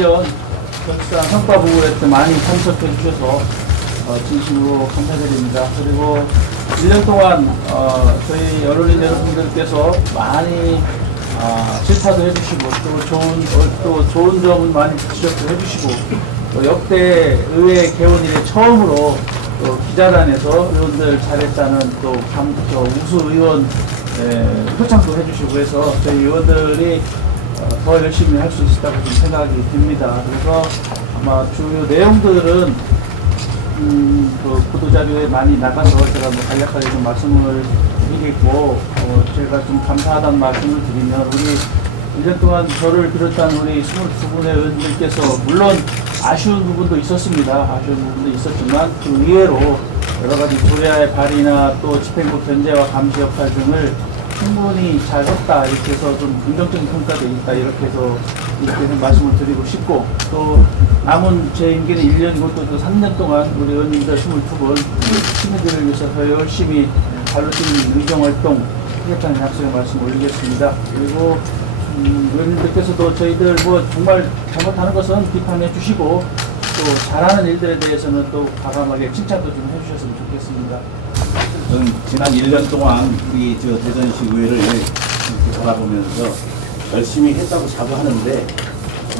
1년 역사 성과 보고에 때 많이 참석해 주셔서 어, 진심으로 감사드립니다. 그리고 1년 동안 어, 저희 언론인 여러분들께서 많이 아, 질타도 해주시고 또 좋은 어, 또 좋은 점은 많이 지적도 해주시고 또 역대 의회 개원 이래 처음으로 또 기자단에서 의원들 잘했다는 또, 감, 또 우수 의원 에, 표창도 해주시고 해서 저희 의원들이 어, 더 열심히 할 수 있다고 좀 생각이 듭니다. 그래서 아마 주요 내용들은 음, 그 보도 자료에 많이 나가서 제가 뭐 간략하게 좀 말씀을 드리겠고, 어, 제가 좀 감사하다는 말씀을 드리면, 우리 1년 동안 저를 비롯한 우리 22분의 의원들께서, 물론 아쉬운 부분도 있었습니다. 아쉬운 부분도 있었지만, 그 의외로 여러 가지 조례의 발의나 또 집행부 견제와 감시 역할 등을 충분히 잘 했다. 이렇게 해서 좀 긍정적인 평가도 있다. 이렇게 해서 이렇게 해서 말씀을 드리고 싶고, 또 남은 제 임기는 1년이고 또 3년 동안 우리 의원님들 22분 시민들을 위해서 더 열심히 발로 뛰는 의정활동 하겠다는 약속의 말씀 올리겠습니다. 그리고 음, 의원님들께서도 저희들 뭐 정말 잘못하는 것은 비판해 주시고 또 잘하는 일들에 대해서는 또 과감하게 칭찬도 좀 해주셨으면 좋겠습니다. 지난 1년 동안 우리 저 대전시 의회를 이렇게 돌아보면서 열심히 했다고 자부하는데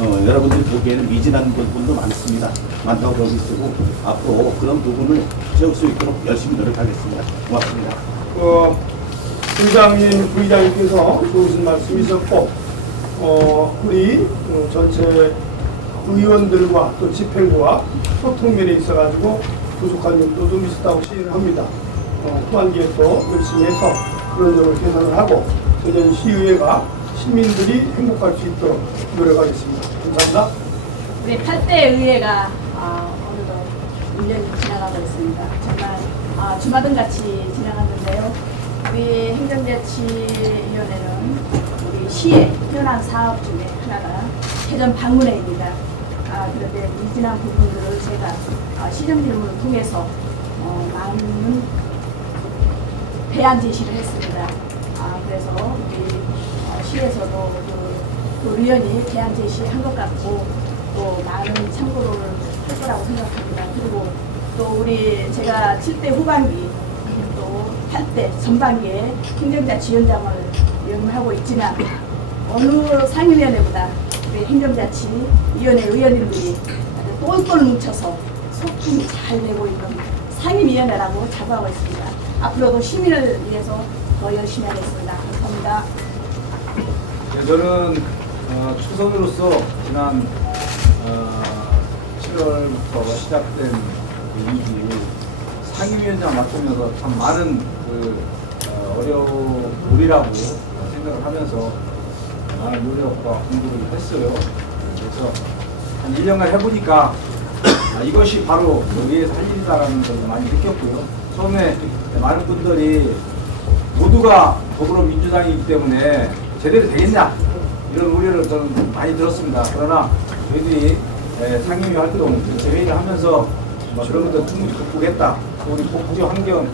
어, 여러분들이 보기에는 미진한 부분도 많습니다. 많다고 보고 있고 앞으로 그런 부분을 채울 수 있도록 열심히 노력하겠습니다. 고맙습니다. 어, 부장님, 부의장님께서 좋으신 말씀이셨고, 어, 우리 어, 전체 의원들과 또 집행부와 소통면에 있어가지고 부족한 점도 좀 있었다고 시인을 합니다. 어, 후반기에 또 열심히 해서 그런 점을 개선을 하고, 대전 시의회가 시민들이 행복할 수 있도록 노력하겠습니다. 감사합니다. 우리 8대 의회가 아, 어느덧 1년이 지나가고 있습니다. 정말 아, 주마등 같이 지나갔는데요. 우리 행정자치위원회는 우리 시에 현안 사업 중에 하나가 대전 방문회입니다. 아, 그런데 미진한 부분들을 제가 아, 시정 질문을 통해서 어, 많은 대안 제시를 했습니다. 아, 그래서 우리 어, 시에서도 그, 그 의원이 대안 제시한 것 같고 또 많은 참고를 할 거라고 생각합니다. 그리고 또 우리 제가 7대 후반기 또 8대 전반기에 행정자치위원장을 역임하고 있지만 어느 상임위원회보다 우리 행정자치위원회 의원님들이 똘똘 뭉쳐서 소통이 잘 되고 있는 상임위원회라고 자부하고 있습니다. 앞으로도 시민을 위해서 더 열심히 하겠습니다. 감사합니다. 네, 저는 어, 초선으로서 지난 어, 7월부터 시작된 그 일이 상임위원장 맡으면서 참 많은 그 어, 어려움이라고 생각을 하면서 많은 노력과 공부를 했어요. 그래서 한 1년간 해보니까 아, 이것이 바로 의회에서 할 일이다라는 걸 많이 느꼈고요. 처음에 많은 분들이 모두가 더불어민주당이기 때문에 제대로 되겠냐 이런 우려를 저는 많이 들었습니다. 그러나 저희들이 에, 상임위 활동 회의를 하면서 뭐 그런 것도 충분히 극복했다. 또 우리 복지 환경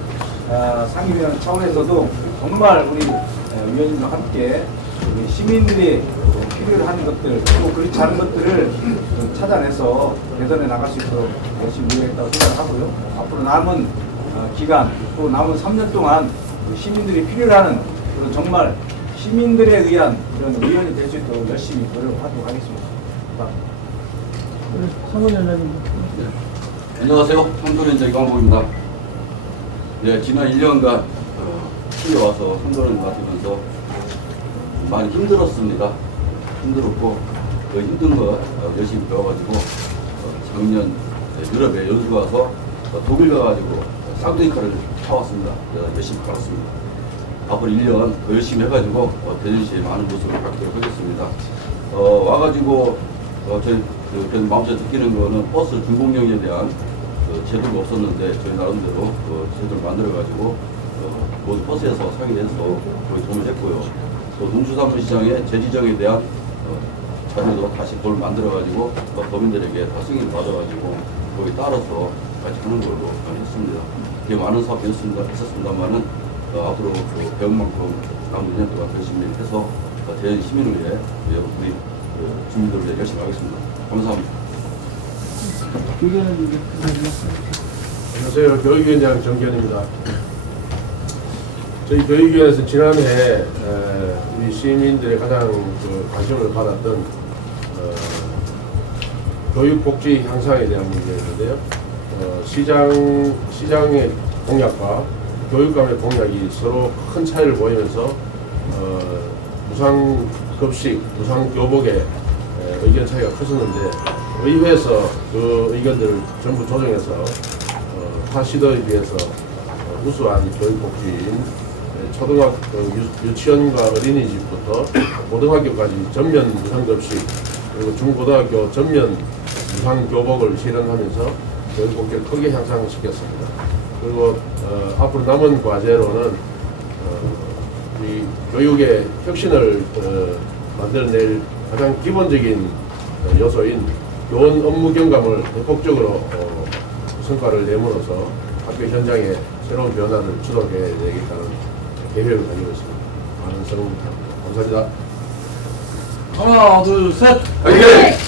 아, 상임위원 차원에서도 정말 우리 에, 위원님과 함께 우리 시민들이 필요로 하는 것들 또 그렇지 않은 것들을 좀 찾아내서 개선해 나갈 수 있도록 열심히 노력했다고 생각하고요. 앞으로 남은 어, 기간 또 남은 3년 동안 우리 시민들이 필요로 하는 그런 정말 시민들에 의한 이런 의원이 될 수 있도록 열심히 노력하도록 하겠습니다. 사무위원장님. 안녕하세요. 선도련자 이광복입니다. 네, 지난 1년간 어, 시에 와서 선도를 맡으면서 많이 힘들었습니다. 힘들었고 그 힘든 거 어, 열심히 배워가지고 어, 작년 네, 유럽에 연수 가서 어, 독일 가가지고 쌍둥이카를 타왔습니다. 그래서 열심히 갈았습니다. 앞으로 1년 더 열심히 해가지고 어, 대전시에 많은 모습을 갖도록 하겠습니다. 어, 와가지고 어, 저희 그, 마음속에 느끼는 거는 버스 준공령에 대한 그 제도가 없었는데 저희 나름대로 그 제도를 만들어가지고 어, 모두 버스에서 상의해서 거기 도움을 했고요. 또 농수산물 시장의 재지정에 대한 어, 자료도 다시 그걸 만들어가지고 어, 도민들에게 다 승인을 받아가지고 거기 따라서 같이 하는 걸로 했습니다. 되게 많은 사업이 있었습니다, 있었습니다만은 어, 앞으로 그 배운 만큼 남은 2년 동안 열심히 해서 어, 대전 시민을 위해 우리 그 주민들을 위해 열심히 하겠습니다. 감사합니다. 의견은 이제 안녕하세요. 교육위원장 정기현입니다. 저희 교육위원회에서 지난해 에, 우리 시민들의 가장 그 관심을 받았던 어, 교육복지 향상에 대한 문제였는데요. 어, 시장 시장의 공약과 교육감의 공약이 서로 큰 차이를 보이면서 어, 무상 급식, 무상 교복에 에, 의견 차이가 컸었는데 의회에서 그 의견들을 전부 조정해서 어, 타 시도에 비해서 어, 우수한 교육복지인 에, 초등학교 유, 유치원과 어린이집부터 고등학교까지 전면 무상급식 그리고 중고등학교 전면 무상 교복을 실현하면서 교육복지를 크게 향상시켰습니다. 그리고 어, 앞으로 남은 과제로는 어, 이 교육의 혁신을 어, 만들어낼 가장 기본적인 어, 요소인 교원 업무 경감을 대폭적으로 어, 성과를 내므로써 학교 현장에 새로운 변화를 주도해야 되겠다는 계획을 가지고 있습니다. 많은 성원 부탁드립니다. 감사합니다. 하나, 둘, 셋. 화이팅!